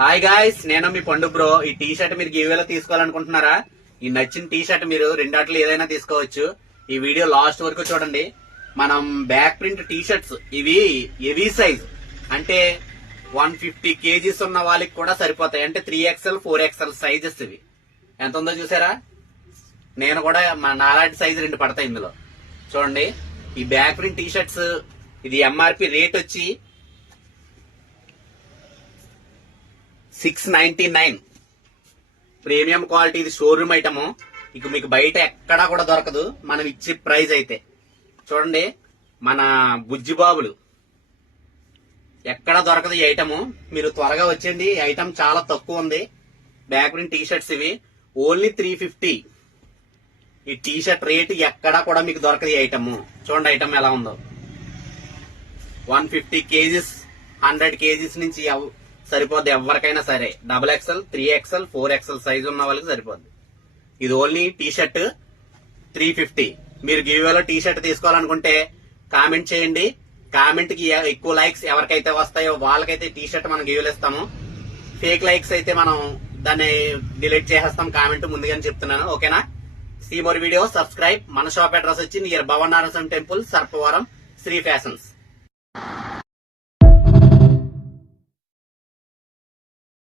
Hi guys, నేను మీ పండు bro. ఈ టీ షర్ట్ మీరు గివేలో తీసుకోవాలనుకుంటున్నారా? ఈ నచ్చిన టీ షర్ట్ మీరు రెండాట్లు ఏదైనా తీసుకోవచ్చు. ఈ వీడియో లాస్ట్ వరకు చూడండి. మనం బ్యాక్ ప్రింట్ టీ షర్ట్స్ ఇవి హెవీ సైజ్, అంటే 150 kgs ఉన్న వాళ్ళకి కూడా సరిపోతాయి. అంటే 3XL 4XL సైజెస్ ఇవి. ఎంత ఉందో చూసారా? నేను కూడా నాలాంటి సైజ్ 2 పడతాయి ఇందులో. చూడండి, ఈ బ్యాక్ ప్రింట్ టీ షర్ట్స్ ఇది MRP రేట్ వచ్చి 699. ప్రీమియం క్వాలిటీ, ఇది షోరూమ్ ఐటమ్. ఇక మీకు బయట ఎక్కడా కూడా దొరకదు మనం ఇచ్చే ప్రైస్ అయితే. చూడండి, మన బుజ్జిబాబులు ఎక్కడా దొరకదు ఈ ఐటమ్. మీరు త్వరగా వచ్చేయండి, ఈ ఐటమ్ చాలా తక్కువ ఉంది. బ్యాక్ ప్రింట్ టీ షర్ట్స్ ఇవి ఓన్లీ 350. ఈ టీ షర్ట్ రేట్ ఎక్కడా కూడా మీకు దొరకదు ఈ ఐటమ్. చూడండి ఐటమ్ ఎలా ఉందో. 150 kgs 100 kgs నుంచి సరిపోద్ది ఎవరికైనా సరే. XXL 3XL 4XL సైజ్ ఉన్న వాళ్ళకి సరిపోద్ది. ఇది ఓన్లీ టీ షర్ట్ 350. మీరు గివేలో టీ షర్ట్ తీసుకోవాలనుకుంటే కామెంట్ చేయండి. కామెంట్ కి ఎక్కువ లైక్స్ ఎవరికైతే వస్తాయో వాళ్ళకైతే టీ షర్ట్ మనం గివేలు ఇస్తాము. ఫేక్ లైక్స్ అయితే మనం దాన్ని డిలీట్ చేసేస్తాం. కామెంట్ ముందుగానే చెప్తున్నాను, ఓకేనా? See more video, subscribe. మన షాప్ అడ్రస్ వచ్చి near Bhavanarasam temple, Sarpavaram, Sri fashions.